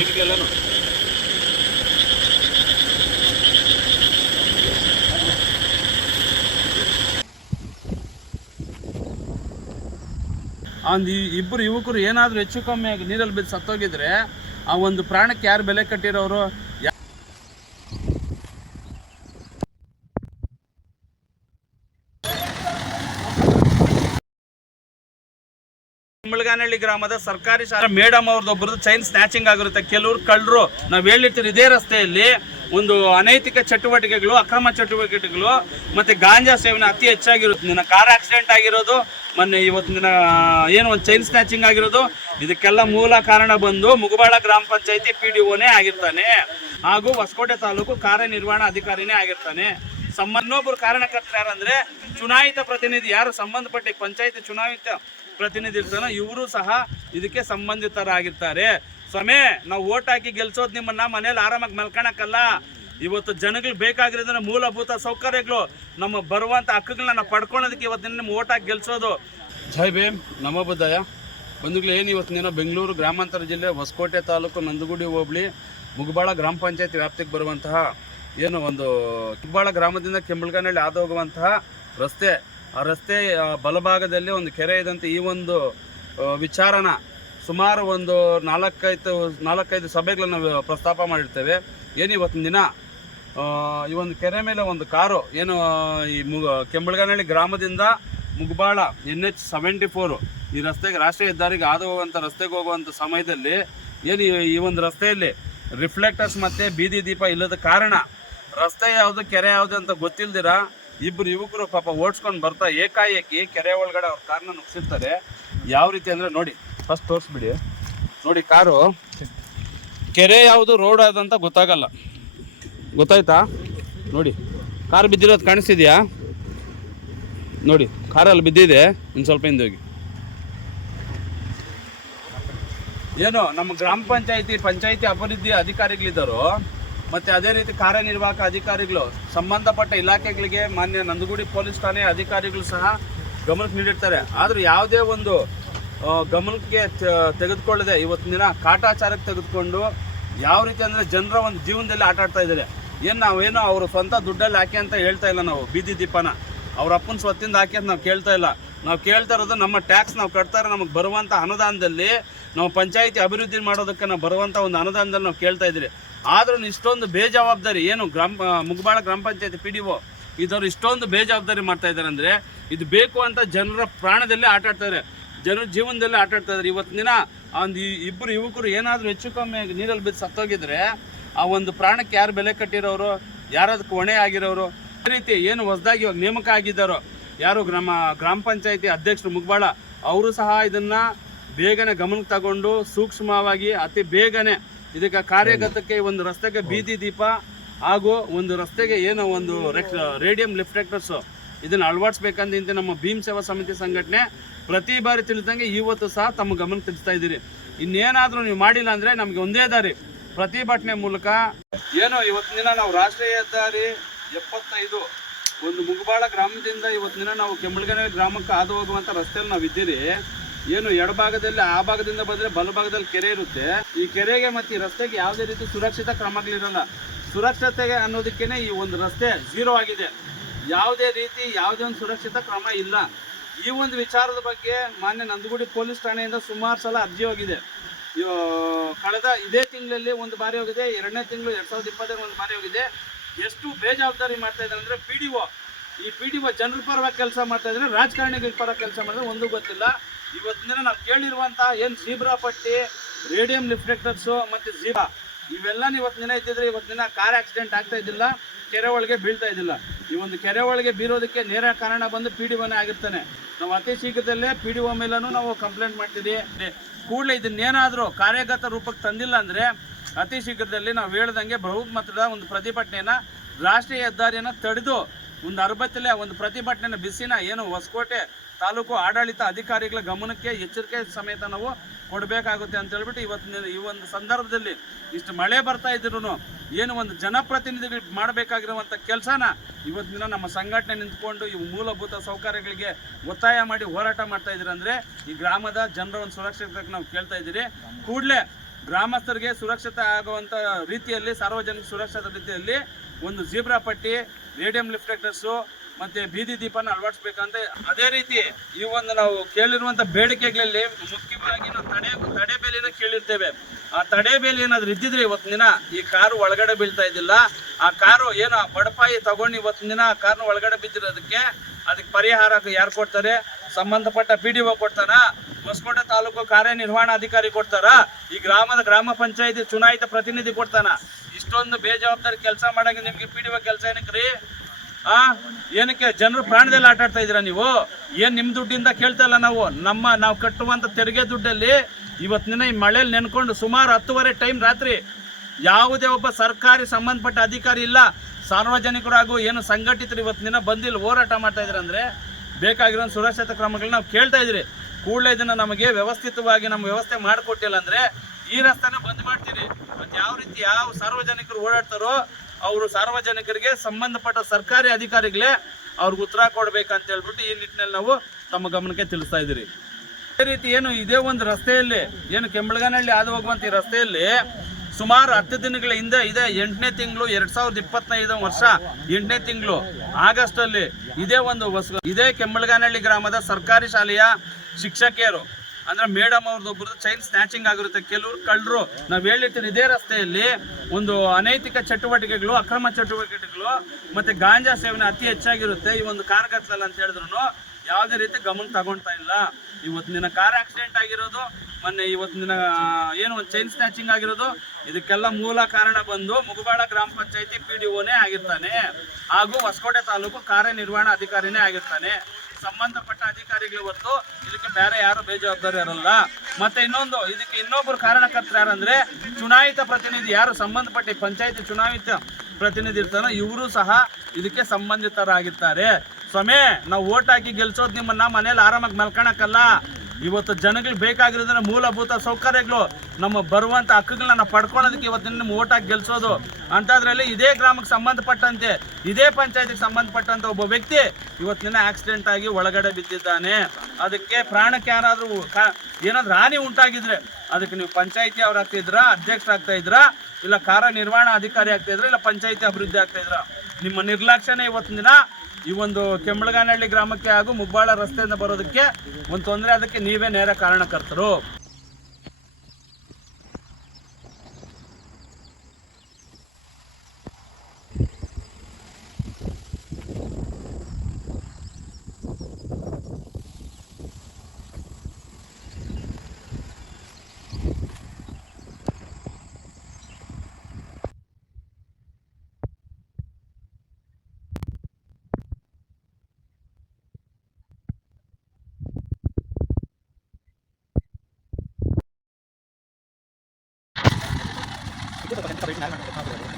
ನೀಟಿಗೆಲ್ಲನು ಒಂದು ಇಬ್ಬರು ಯುವಕರು ಏನಾದರೂ ಹೆಚ್ಚು ಕಮ್ಮಿ ಆಗಿ ನೀರಲ್ಲಿ ಬಿದ್ದು ಸತ್ತೋಗಿದ್ರೆ ಆ ಒಂದು ಪ್ರಾಣಕ್ಕೆ ಯಾರು ಬೆಲೆ ಕಟ್ಟಿರೋರು? ಯಾ- ಗ್ರಾಮದ ಸರ್ಕಾರಿ ಶಾಲೆ. ಮೇಡಮ್ ಅವ್ರದ್ದೊಬ್ಬರದ್ದು ಚೈನ್ ಸ್ನ್ಯಾಚಿಂಗ್ ಆಗಿರುತ್ತೆ. ಕೆಲವರು ಕಳ್ಳರು. ನಾವು ಹೇಳಿರ್ತೀವಿ ಇದೇ ರಸ್ತೆಯಲ್ಲಿ ಒಂದು ಅನೈತಿಕ ಚಟುವಟಿಕೆಗಳು, ಅಕ್ರಮ ಚಟುವಟಿಕೆಗಳು ಮತ್ತೆ ಗಾಂಜಾ ಸೇವನೆ ಅತಿ ಹೆಚ್ಚಾಗಿರುತ್ತೆ. ನಿನ್ನ ಕಾರ್ ಆಕ್ಸಿಡೆಂಟ್ ಆಗಿರೋದು, ಮೊನ್ನೆ ಇವತ್ತು ದಿನ ಏನು ಒಂದು ಚೈನ್ ಸ್ನ್ಯಾಚಿಂಗ್ ಆಗಿರೋದು, ಇದಕ್ಕೆಲ್ಲ ಮೂಲ ಕಾರಣ ಬಂದು ಮುಗಬಾಳ ಗ್ರಾಮ ಪಂಚಾಯತಿ ಪಿ ಡಿ ಒನೇ ಆಗಿರ್ತಾನೆ. ಹಾಗೂ ಹೊಸಕೋಟೆ ತಾಲೂಕು ಕಾರ್ಯನಿರ್ವಹಣಾ ಅಧಿಕಾರಿನೇ ಆಗಿರ್ತಾನೆ. ಸಂಬಂಧ ಇನ್ನೊಬ್ರು ಕಾರಣಕರ್ತರು ಯಾರಂದ್ರೆ, ಚುನಾಯಿತ ಪ್ರತಿನಿಧಿ ಯಾರು? ಸಂಬಂಧಪಟ್ಟ ಪಂಚಾಯತಿ ಚುನಾಯಿತ ಪ್ರತಿನಿಧಿ ಇರ್ತಾನೋ ಇವರು ಸಹ ಇದಕ್ಕೆ ಸಂಬಂಧಿತರಾಗಿರ್ತಾರೆ ಸ್ವಾಮಿ, ನಾವು ಓಟ್ ಹಾಕಿ ಗೆಲ್ಸೋದು ನಿಮ್ಮನ್ನ ಮನೇಲಿ ಆರಾಮಾಗಿ ಮಲ್ಕೊಳಕ್ಕಲ್ಲ ಇವತ್ತು ಜನಗಳು ಬೇಕಾಗಿರೋದ್ರ ಮೂಲಭೂತ ಸೌಕರ್ಯಗಳು, ನಮ್ಮ ಬರುವಂತ ಹಕ್ಕುಗಳನ್ನ ನಾವು ಪಡ್ಕೊಳೋದಕ್ಕೆ ಇವತ್ತಿನ ನಿಮ್ಮ ಓಟ್ ಹಾಕಿ ಗೆಲ್ಸೋದು. ಜೈ ಭೀಮ್ ನಮ್ಮ ಬುದ್ಧಯ ಬಂಧುಗಳು ಏನು ಇವತ್ತಿನ ಬೆಂಗಳೂರು ಗ್ರಾಮಾಂತರ ಜಿಲ್ಲೆ ಹೊಸಕೋಟೆ ತಾಲೂಕು ನಂದಗುಡಿ, ಹೋಬಳಿ, ಮುಗಬಾಳ ಗ್ರಾಮ ಪಂಚಾಯತ್ ವ್ಯಾಪ್ತಿಗೆ ಬರುವಂತಹ ಏನು ಒಂದು ಕಿಬ್ಬಾಳ ಗ್ರಾಮದಿಂದ ಕೆಂಬಳಗನಹಳ್ಳಿ ಹಾದು ಹೋಗುವಂತಹ ರಸ್ತೆ ಆ ರಸ್ತೆ ಬಲಭಾಗದಲ್ಲಿ ಒಂದು ಕೆರೆ ಇದಂತೆ ಈ ಒಂದು ವಿಚಾರನ ಸುಮಾರು ಒಂದು ನಾಲ್ಕೈದು ನಾಲ್ಕೈದು ಸಭೆಗಳನ್ನು ಪ್ರಸ್ತಾಪ ಮಾಡಿರ್ತೇವೆ. ಏನು ಇವತ್ತಿನ ದಿನ ಈ ಒಂದು ಕೆರೆ ಮೇಲೆ ಒಂದು ಕಾರು, ಏನು ಈ ಮುಗ, ಕೆಂಬಳಗನಹಳ್ಳಿ ಗ್ರಾಮದಿಂದ Mugabala N H seventy four ಈ ರಸ್ತೆಗೆ, ರಾಷ್ಟ್ರೀಯ ಹೆದ್ದಾರಿಗೆ ಹಾದು ಹೋಗುವಂಥ ರಸ್ತೆಗೆ ಹೋಗುವಂಥ ಸಮಯದಲ್ಲಿ ಏನು ಈ- ಈ ಒಂದು ರಸ್ತೆಯಲ್ಲಿ ರಿಫ್ಲೆಕ್ಟರ್ಸ್ ಮತ್ತು ಬೀದಿ ದೀಪ ಇಲ್ಲದ ಕಾರಣ ರಸ್ತೆ ಯಾವುದು, ಕೆರೆ ಯಾವುದು ಅಂತ ಗೊತ್ತಿಲ್ದಿರ ಇಬ್ಬರು ಯುವಕರು ಪಾಪ ಓಡಿಸ್ಕೊಂಡು ಬರ್ತಾ ಏಕಾಏಕಿ ಕೆರೆ ಒಳಗಡೆ ಅವ್ರ ಕಾರ್ನ ನುಗ್ಸಿರ್ತಾರೆ. ಯಾವ ರೀತಿ ಅಂದರೆ ನೋಡಿ ಫಸ್ಟ್ ತೋರಿಸ್ಬಿಡಿ. ನೋಡಿ ಕಾರು. ಕೆರೆ ಯಾವುದು ರೋಡ್ ಆದಂತ ಗೊತ್ತಾಗಲ್ಲ. ಗೊತ್ತಾಯ್ತಾ? ನೋಡಿ, ಕಾರ್ ಬಿದ್ದಿರೋದು ಕಾಣಿಸ್ತಿದ್ಯಾ? ನೋಡಿ, ಕಾರಲ್ಲಿ ಬಿದ್ದಿದೆ. ಇನ್ನು ಸ್ವಲ್ಪ ಹಿಂದೆ ಹೋಗಿ. ಏನು, ನಮ್ಮ ಗ್ರಾಮ ಪಂಚಾಯತಿ ಪಂಚಾಯತಿ ಅಭಿವೃದ್ಧಿ ಅಧಿಕಾರಿಗಳಿದ್ದರು? ಮತ್ತೆ ಅದೇ ರೀತಿ ಕಾರ್ಯನಿರ್ವಾಹಕ ಅಧಿಕಾರಿಗಳು, ಸಂಬಂಧಪಟ್ಟ ಇಲಾಖೆಗಳಿಗೆ, ಮಾನ್ಯ ನಂದಗುಡಿ ಪೊಲೀಸ್ ಠಾಣೆ ಅಧಿಕಾರಿಗಳು ಸಹ ಗಮನಕ್ಕೆ ನೀಡಿರ್ತಾರೆ. ಆದರೂ ಯಾವುದೇ ಒಂದು ಗಮನಕ್ಕೆ ತೆಗೆದುಕೊಳ್ಳದೆ ಇವತ್ತಿನ ದಿನ ಕಾಟಾಚಾರಕ್ಕೆ ತೆಗೆದುಕೊಂಡು ಯಾವ ರೀತಿ ಅಂದರೆ ಜನರ ಒಂದು ಜೀವನದಲ್ಲಿ ಆಟ ಆಡ್ತಾ ಇದ್ದಾರೆ. ಏನು ನಾವೇನೋ ಅವರು ಸ್ವಂತ ದುಡ್ಡಲ್ಲಿ ಹಾಕಿ ಅಂತ ಹೇಳ್ತಾ ಇಲ್ಲ ನಾವು, ಬೀದಿ ದೀಪನ. ಅವ್ರ ಅಪ್ಪನ ಸ್ವತ್ತಿಂದ ಹಾಕಿ ಅಂತ ನಾವು ಕೇಳ್ತಾ ಇಲ್ಲ. ನಾವು ಕೇಳ್ತಾ ಇರೋದು ನಮ್ಮ ಟ್ಯಾಕ್ಸ್ ನಾವು ಕಟ್ತಾರೆ ನಮಗೆ ಬರುವಂಥ ಅನುದಾನದಲ್ಲಿ ನಾವು ಪಂಚಾಯಿತಿ ಅಭಿವೃದ್ಧಿ ಮಾಡೋದಕ್ಕೆ ನಾವು ಬರುವಂಥ ಒಂದು ಅನುದಾನದಲ್ಲಿ ನಾವು ಕೇಳ್ತಾ ಇದ್ದೀರಿ. ಆದ್ರೂ ಇಷ್ಟೊಂದು ಬೇಜವಾಬ್ದಾರಿ, ಏನು ಗ್ರಾಮ ಮುಗಬಾಳ ಗ್ರಾಮ ಪಂಚಾಯತಿ ಪಿ ಡಿ ಒ ಇದವರು ಇಷ್ಟೊಂದು ಬೇಜವಾಬ್ದಾರಿ ಮಾಡ್ತಾ ಇದ್ದಾರೆ ಅಂದರೆ, ಇದು ಬೇಕು ಅಂತ ಜನರ ಪ್ರಾಣದಲ್ಲೇ ಆಟ ಜನರ ಜೀವನದಲ್ಲಿ ಆಟ ಆಡ್ತಾ ಇವತ್ತಿನ ದಿನ ಒಂದು ಇಬ್ಬರು ಯುವಕರು ಏನಾದರೂ ಹೆಚ್ಚು ಕಮ್ಮಿ ನೀರಲ್ಲಿ ಬಿದ್ದು ಸತ್ತೋಗಿದ್ರೆ, ಆ ಒಂದು ಪ್ರಾಣಕ್ಕೆ ಯಾರು ಬೆಲೆ ಕಟ್ಟಿರೋರು ಯಾರದಕ್ಕೆ ಹೊಣೆ ಆಗಿರೋರು, ಈ ರೀತಿ ಏನು ಹೊಸದಾಗಿ ಇವಾಗ ನೇಮಕ ಆಗಿದ್ದಾರೋ, ಯಾರು ಗ್ರಾಮ ಗ್ರಾಮ ಪಂಚಾಯತಿ ಅಧ್ಯಕ್ಷರು ಮುಗಬಾಳ, ಅವರು ಸಹ ಇದನ್ನ ಬೇಗನೆ ಗಮನಕ್ಕೆ ತಗೊಂಡು ಸೂಕ್ಷ್ಮವಾಗಿ, ಅತಿ ಬೇಗನೆ ಇದಕ್ಕೆ ಕಾರ್ಯಗತಕ್ಕೆ ಒಂದು ರಸ್ತೆಗೆ ಬೀದಿ ದೀಪ ಹಾಗೂ ಒಂದು ರಸ್ತೆಗೆ ಏನೋ ಒಂದು ರೇಡಿಯಂ ಲಿಫ್ಟೆಕ್ಟರ್ಸ್ ಇದನ್ನು ಅಳವಡಿಸ್ಬೇಕಂತ ನಮ್ಮ ಭೀಮ್ ಸೇವಾ ಸಮಿತಿ ಸಂಘಟನೆ ಪ್ರತಿ ಬಾರಿ ತಿಳಿದಂಗೆ ಇವತ್ತು ಸಹ ತಮ್ಮ ಗಮನ ತಿಳಿಸ್ತಾ ಇದ್ದೀರಿ. ಇನ್ನೇನಾದರೂ ನೀವು ಮಾಡಿಲ್ಲ ಅಂದರೆ ನಮಗೆ ಒಂದೇ ದಾರಿ. ಪ್ರತಿಭಟನೆ ಮೂಲಕ ಏನೋ ಇವತ್ತಿನ ದಿನ ನಾವು ರಾಷ್ಟ್ರೀಯ ಹೆದ್ದಾರಿ ಎಪ್ಪತ್ತೈದು, ಒಂದು ಮುಗಬಾಳ ಗ್ರಾಮದಿಂದ ಇವತ್ತಿನ ನಾವು ಕೆಂಬಳಗನೆ ಗ್ರಾಮಕ್ಕೆ ಹಾದು ಹೋಗುವಂಥ ರಸ್ತೆಯಲ್ಲಿ ನಾವು ಇದ್ದೀರಿ ಏನು ಎಡಭಾಗದಲ್ಲಿ ಆ ಭಾಗದಿಂದ ಬಂದರೆ ಬಲಭಾಗದಲ್ಲಿ ಕೆರೆ ಇರುತ್ತೆ. ಈ ಕೆರೆಗೆ ಮತ್ತು ಈ ರಸ್ತೆಗೆ ಯಾವುದೇ ರೀತಿ ಸುರಕ್ಷಿತ ಕ್ರಮಗಳಿರಲ್ಲ. ಸುರಕ್ಷತೆಗೆ ಅನ್ನೋದಕ್ಕೇನೆ ಈ ಒಂದು ರಸ್ತೆ ಝೀರೋ ಆಗಿದೆ. ಯಾವುದೇ ರೀತಿ ಯಾವುದೇ ಒಂದು ಸುರಕ್ಷಿತ ಕ್ರಮ ಇಲ್ಲ. ಈ ಒಂದು ವಿಚಾರದ ಬಗ್ಗೆ ಮಾನ್ಯ ನಂದಗುಡಿ ಪೊಲೀಸ್ ಠಾಣೆಯಿಂದ ಸುಮಾರು ಸಲ ಅರ್ಜಿ ಹೋಗಿದೆ. ಕಳೆದ ಇದೇ ತಿಂಗಳಲ್ಲಿ ಒಂದು ಬಾರಿ ಹೋಗಿದೆ, ಎರಡನೇ ತಿಂಗಳು ಎರಡು ಸಾವಿರದ ಒಂದು ಬಾರಿ ಹೋಗಿದೆ. ಎಷ್ಟು ಬೇಜವಾಬ್ದಾರಿ ಮಾಡ್ತಾ ಇದ್ದಾರೆ ಅಂದ್ರೆ ಪಿ ಈ ಪಿ ಡಿ ಒ ಜನರ ಪರವಾಗಿ ಕೆಲಸ ಮಾಡ್ತಾ ಇದ್ರೆ ರಾಜಕಾರಣಿಗಳ ಪರ ಕೆಲಸ ಮಾಡಿದ್ರೆ ಒಂದು ಗೊತ್ತಿಲ್ಲ. ಇವತ್ತಿನ ನಾವು ಕೇಳಿರುವಂಥ ಏನು ಜೀಬ್ರಾ ಪಟ್ಟಿ, ರೇಡಿಯಂ ಲಿಫ್ಲೆಕ್ಟರ್ಸು ಮತ್ತು ಜೀಬಾ ಇವೆಲ್ಲ ಇವತ್ತಿನ ದಿನ ಇದ್ದಿದ್ರೆ ಇವತ್ತಿನ ಕಾರ್ ಆಕ್ಸಿಡೆಂಟ್ ಆಗ್ತಾ ಇದ್ದಿಲ್ಲ, ಕೆರೆ ಒಳಗೆ ಬೀಳ್ತಾ ಇದ್ದಿಲ್ಲ. ಈ ಒಂದು ಕೆರೆ ಒಳಗೆ ಬೀರೋದಕ್ಕೆ ನೇರ ಕಾರಣ ಬಂದು ಪಿ ಡಿ ಒನೇ ಆಗಿರ್ತಾನೆ. ನಾವು ಅತಿ ಶೀಘ್ರದಲ್ಲೇ ಪಿ ಡಿ ಒ ಮೇಲೂ ನಾವು ಕಂಪ್ಲೇಂಟ್ ಮಾಡ್ತೀವಿ ಕೂಡಲೇ ಇದನ್ನೇನಾದರೂ ಕಾರ್ಯಗತ ರೂಪಕ್ಕೆ ತಂದಿಲ್ಲ ಅಂದರೆ ಅತಿ ಶೀಘ್ರದಲ್ಲಿ ನಾವು ಹೇಳ್ದಂಗೆ ಬಹುಮತದ ಒಂದು ಪ್ರತಿಭಟನೆಯನ್ನು ರಾಷ್ಟ್ರೀಯ ಹೆದ್ದಾರಿಯನ್ನು ತಡೆದು ಒಂದು ಅರ್ಬತ್ತಲೆ, ಒಂದು ಪ್ರತಿಭಟನೆ ಬಿಸಿನ ಏನು ಹೊಸಕೋಟೆ ತಾಲೂಕು ಆಡಳಿತ ಅಧಿಕಾರಿಗಳ ಗಮನಕ್ಕೆ ಎಚ್ಚರಿಕೆ ಸಮೇತ ನಾವು ಕೊಡಬೇಕಾಗುತ್ತೆ ಅಂತ ಹೇಳ್ಬಿಟ್ಟು ಇವತ್ತಿನ ಈ ಒಂದು ಸಂದರ್ಭದಲ್ಲಿ ಇಷ್ಟು ಮಳೆ ಬರ್ತಾ ಇದ್ರು ಏನು ಒಂದು ಜನಪ್ರತಿನಿಧಿಗಳು ಮಾಡಬೇಕಾಗಿರುವಂಥ ಕೆಲಸನ ಇವತ್ತಿನ ನಮ್ಮ ಸಂಘಟನೆ ನಿಂತ್ಕೊಂಡು ಈ ಮೂಲಭೂತ ಸೌಕರ್ಯಗಳಿಗೆ ಒತ್ತಾಯ ಮಾಡಿ ಹೋರಾಟ ಮಾಡ್ತಾ ಇದ್ದೀರಿ ಅಂದರೆ ಈ ಗ್ರಾಮದ ಜನರ ಒಂದು ಸುರಕ್ಷತೆ ನಾವು ಕೇಳ್ತಾ ಇದ್ದೀರಿ. ಕೂಡಲೇ ಗ್ರಾಮಸ್ಥರಿಗೆ ಸುರಕ್ಷತೆ ಆಗುವಂಥ ರೀತಿಯಲ್ಲಿ, ಸಾರ್ವಜನಿಕ ಸುರಕ್ಷತಾ ರೀತಿಯಲ್ಲಿ ಒಂದು ಜೀಬ್ರಾ ಪಟ್ಟಿ ರೇಡಿಯಂ ರಿಫ್ಲೆಕ್ಟರ್ಸು ಮತ್ತೆ ಬೀದಿ ದೀಪನ ಅಳವಡಿಸ್ಬೇಕಂತ ಅದೇ ರೀತಿ ಈ ಒಂದು ನಾವು ಕೇಳಿರುವಂಥ ಬೇಡಿಕೆಗಳಲ್ಲಿ ಮುಖ್ಯವಾಗಿ ನಾವು ತಡೆ ತಡೆ ಬೇಲಿನ ಕೇಳಿರ್ತೇವೆ. ಆ ತಡೆ ಬೇಲಿ ಏನಾದ್ರು ಇದ್ದಿದ್ರೆ ಇವತ್ತಿನ ದಿನ ಈ ಕಾರು ಒಳಗಡೆ ಬೀಳ್ತಾ ಇದ್ದಿಲ್ಲ. ಆ ಕಾರು ಏನು ಆ ಬಡಪಾಯಿ ತಗೊಂಡು ಇವತ್ತಿನ ದಿನ ಆ ಕಾರ್ನ ಒಳಗಡೆ ಬಿದ್ದಿರೋದಕ್ಕೆ ಅದಕ್ಕೆ ಪರಿಹಾರ ಯಾರು ಕೊಡ್ತಾರೆ? ಸಂಬಂಧಪಟ್ಟ ಪಿ ಡಿ ಒ ಕೊಡ್ತಾರ? ಹೊಸಕೋಟೆ ತಾಲೂಕು ಕಾರ್ಯನಿರ್ವಹಣಾಧಿಕಾರಿ ಕೊಡ್ತಾರ? ಈ ಗ್ರಾಮದ ಗ್ರಾಮ ಪಂಚಾಯತಿ ಚುನಾಯಿತ ಪ್ರತಿನಿಧಿ ಕೊಡ್ತಾನ? ಇಷ್ಟೊಂದು ಬೇಜವಾಬ್ದಾರಿ ಕೆಲಸ ಮಾಡಕ್ಕೆ ನಿಮ್ಗೆ ಪಿ ಕೆಲಸ ಏನಕ್ಕೆ ರೀ? ಆ? ಏನಕ್ಕೆ ಜನರು ಪ್ರಾಣದಲ್ಲಿ ಆಟ ಆಡ್ತಾ ಇದ್ದೀರಾ ನೀವು? ಏನ್ ನಿಮ್ ದುಡ್ಡಿಂದ ಕೇಳ್ತಾ ಇಲ್ಲ ನಾವು. ನಮ್ಮ ನಾವು ಕಟ್ಟುವಂತ ತೆರಿಗೆ ದುಡ್ಡಲ್ಲಿ ಇವತ್ತಿನ ಈ ಮಳೆಯಲ್ಲಿ ನೆನ್ಕೊಂಡು ಸುಮಾರು ಹತ್ತುವರೆ ಟೈಮ್ ರಾತ್ರಿ ಯಾವುದೇ ಒಬ್ಬ ಸರ್ಕಾರಿ ಸಂಬಂಧಪಟ್ಟ ಅಧಿಕಾರಿ ಇಲ್ಲ, ಸಾರ್ವಜನಿಕರು ಹಾಗೂ ಏನು ಸಂಘಟಿತರು ಇವತ್ತಿನ ಬಂದಿಲ್ಲ ಹೋರಾಟ ಮಾಡ್ತಾ ಇದ್ದಾರೆ ಅಂದ್ರೆ ಬೇಕಾಗಿರೋ ಸುರಕ್ಷತಾ ಕ್ರಮಗಳನ್ನ ನಾವು ಕೇಳ್ತಾ ಇದ್ರಿ ಕೂಡಲೇ ಇದನ್ನ ನಮಗೆ ವ್ಯವಸ್ಥಿತವಾಗಿ ನಮ್ಮ ವ್ಯವಸ್ಥೆ ಮಾಡಿಕೊಟ್ಟಿಲ್ಲ ಅಂದ್ರೆ ಈ ರಸ್ತೆನ ಬಂದ್ ಮಾಡ್ತೀರಿ. ಮತ್ತೆ ಯಾವ ರೀತಿ ಯಾವ ಸಾರ್ವಜನಿಕರು ಓಡಾಡ್ತಾರೋ ಅವರು ಸಾರ್ವಜನಿಕರಿಗೆ ಸಂಬಂಧಪಟ್ಟ ಸರ್ಕಾರಿ ಅಧಿಕಾರಿಗಳೇ ಅವ್ರಿಗೆ ಉತ್ತರ ಕೊಡ್ಬೇಕಂತ ಹೇಳ್ಬಿಟ್ಟು ಈ ನಿಟ್ಟಿನಲ್ಲಿ ನಾವು ತಮ್ಮ ಗಮನಕ್ಕೆ ತಿಳಿಸ್ತಾ ಇದ್ದೀರಿ. ಅದೇ ರೀತಿ ಏನು ಇದೇ ಒಂದು ರಸ್ತೆಯಲ್ಲಿ ಏನು ಕೆಂಬಳಗನಹಳ್ಳಿ ಹಾದು ಹೋಗುವಂತ ಈ ರಸ್ತೆಯಲ್ಲಿ ಸುಮಾರು ಹತ್ತು ದಿನಗಳ ಹಿಂದೆ ಇದೆ, ಎಂಟನೇ ತಿಂಗಳು ಎರಡ್ ಸಾವಿರದ ಇಪ್ಪತ್ತೈದು ವರ್ಷ ಎಂಟನೇ ತಿಂಗಳು ಆಗಸ್ಟ್ ಅಲ್ಲಿ ಇದೇ ಒಂದು ಇದೇ ಕೆಂಬಳಗನಹಳ್ಳಿ ಗ್ರಾಮದ ಸರ್ಕಾರಿ ಶಾಲೆಯ ಶಿಕ್ಷಕಿಯರು ಅಂದ್ರೆ ಮೇಡಮ್ ಒಬ್ರದ್ದು ಚೈನ್ ಸ್ನ್ಯಾಚಿಂಗ್ ಆಗಿರುತ್ತೆ. ಕೆಲವರು ಕಳ್ಳರು, ನಾವ್ ಹೇಳಿರ್ತೀನಿ ಇದೇ ರಸ್ತೆಯಲ್ಲಿ ಒಂದು ಅನೈತಿಕ ಚಟುವಟಿಕೆಗಳು, ಅಕ್ರಮ ಚಟುವಟಿಕೆಗಳು ಮತ್ತೆ ಗಾಂಜಾ ಸೇವನೆ ಅತಿ ಹೆಚ್ಚಾಗಿರುತ್ತೆ ಈ ಒಂದು ಕಾರ್ಗತ್ತಲಲ್ಲಿ ಅಂತ ಹೇಳಿದ್ರು ಯಾವುದೇ ರೀತಿ ಗಮನ ತಗೊಳ್ತಾ ಇಲ್ಲ. ಇವತ್ತಿನ ಕಾರ್ ಆಕ್ಸಿಡೆಂಟ್ ಆಗಿರೋದು, ಮೊನ್ನೆ ಇವತ್ತಿನ ಏನು ಒಂದು ಚೈನ್ ಸ್ನ್ಯಾಚಿಂಗ್ ಆಗಿರೋದು, ಇದಕ್ಕೆಲ್ಲ ಮೂಲ ಕಾರಣ ಬಂದು ಮುಗಬಾಳ ಗ್ರಾಮ ಪಂಚಾಯತಿ ಪಿ ಡಿ ಒನೇ ಆಗಿರ್ತಾನೆ. ಹಾಗೂ ಹೊಸಕೋಟೆ ತಾಲೂಕು ಕಾರ್ಯನಿರ್ವಹಣಾ ಅಧಿಕಾರಿನೇ ಆಗಿರ್ತಾನೆ. ಸಂಬಂಧಪಟ್ಟ ಅಧಿಕಾರಿಗಳು ಹೊತ್ತು ಇದಕ್ಕೆ ಬೇರೆ ಯಾರು ಬೇಜವಾಬ್ದಾರಿ ಇರಲ್ಲ. ಮತ್ತೆ ಇನ್ನೊಂದು, ಇದಕ್ಕೆ ಇನ್ನೊಬ್ಬರು ಕಾರಣಕರ್ತರು ಯಾರಂದ್ರೆ ಚುನಾಯಿತ ಪ್ರತಿನಿಧಿ ಯಾರು ಸಂಬಂಧಪಟ್ಟ ಪಂಚಾಯಿತಿ ಚುನಾಯಿತ ಪ್ರತಿನಿಧಿ ಇರ್ತಾನೋ ಇವರು ಸಹ ಇದಕ್ಕೆ ಸಂಬಂಧಿತರಾಗಿರ್ತಾರೆ ಸ್ವಾಮಿ, ನಾವು ಓಟ್ ಹಾಕಿ ಗೆಲ್ಸೋದು ನಿಮ್ಮನ್ನ ಮನೇಲಿ ಆರಾಮಾಗಿ ಮಲ್ಕೊಳಕ್ಕಲ್ಲ ಇವತ್ತು ಜನಗಳು ಬೇಕಾಗಿರೋದ್ರ ಮೂಲಭೂತ ಸೌಕರ್ಯಗಳು, ನಮ್ಮ ಬರುವಂತ ಹಕ್ಕುಗಳನ್ನ ಪಡ್ಕೊಳ್ಳೋದಕ್ಕೆ ಇವತ್ತಿನ ನಿಮ್ಮ ಓಟ್ ಹಾಕಿ ಗೆಲ್ಸೋದು. ಅಂಥದ್ರಲ್ಲಿ ಇದೇ ಗ್ರಾಮಕ್ಕೆ ಸಂಬಂಧಪಟ್ಟಂತೆ, ಇದೇ ಪಂಚಾಯತಿಗೆ ಸಂಬಂಧಪಟ್ಟಂತ ಒಬ್ಬ ವ್ಯಕ್ತಿ ಇವತ್ತಿನ ಆಕ್ಸಿಡೆಂಟ್ ಆಗಿ ಒಳಗಡೆ ಬಿದ್ದಿದ್ದಾನೆ. ಅದಕ್ಕೆ ಪ್ರಾಣಕ್ಕೆ ಯಾರಾದರೂ ಏನಾದರೂ ಹಾನಿ ಉಂಟಾಗಿದ್ರೆ ಅದಕ್ಕೆ ನೀವು ಪಂಚಾಯಿತಿ ಅವ್ರು ಆಗ್ತಿದ್ರಾ ಅಧ್ಯಕ್ಷರಾಗ್ತಾ ಇದ್ರಾ, ಇಲ್ಲ ಕಾರ್ಯನಿರ್ವಹಣಾ ಅಧಿಕಾರಿ ಆಗ್ತಾ ಇದ್ರಾ, ಇಲ್ಲ ಪಂಚಾಯಿತಿ ಅಭಿವೃದ್ಧಿ ಆಗ್ತಾ ಇದ್ರ? ನಿಮ್ಮ ನಿರ್ಲಕ್ಷ್ಯನೇ ಇವತ್ತಿನ ದಿನ. ಈ ಒಂದು ಕೆಂಬಳಗಾನಹಳ್ಳಿ ಗ್ರಾಮಕ್ಕೆ ಹಾಗೂ ಮುಬ್ಬಾಳ ರಸ್ತೆಯಿಂದ ಬರೋದಕ್ಕೆ ಒಂದು ತೊಂದರೆ, ಅದಕ್ಕೆ ನೀವೇ ನೇರ ಕಾರಣಕರ್ತರು. 特别是南方人差不